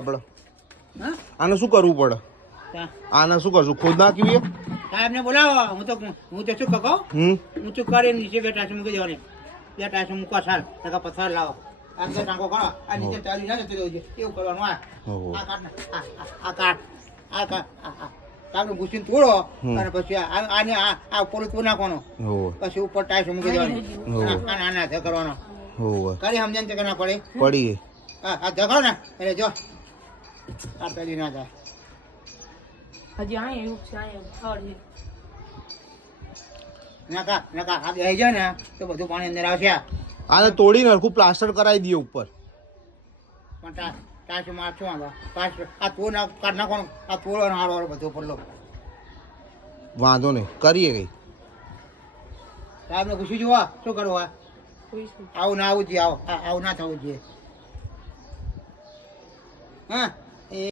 આપણે આને શું કરવું પડે? આને શું કરશું? ખોદ નાખવી? સાહેબને બોલાવો. હું તો શું કહું, હું શું કરીને નીચે બેઠા છું, મૂકી દેવાની બેઠા છું, મૂકવા સાર ટકા પથ્થર લાવો, અંદર ટાંકો કરો, આ નીચે ચાલી ના જતું રહેવું છે, એવું કરવાનું. આ કાઢ આપણે ઘૂસીને તોડો અને પછી આને આ ઉપર તોડ નાખવાનો, પછી ઉપર ટાઈસ મૂકી દેવાની, આના હાથે કરવાનો. કરી સમજણ છે કે ના પડે? પડી. હા ધગડો ને એટલે જો આ પેલી ના જાય. હજી આ એવું છે, આ થડ નકા આ બેસી જાય ને તો બધું પાણી અંદર આવશે. આને તોડીને હરખું પ્લાસ્ટર કરાવી દઈએ ઉપર. પણ ટાઈસ મારશું આ તોડ કાઢ નાખવાનું, આ તોડવાનો હારો બધો પડલો. વાંધો નહીં, કરીએ કઈ. સાહેબને પૂછી જોવા શું કરવું? કોઈ આવું ના આવું જોઈએ, આવું ના થવું જોઈએ. હા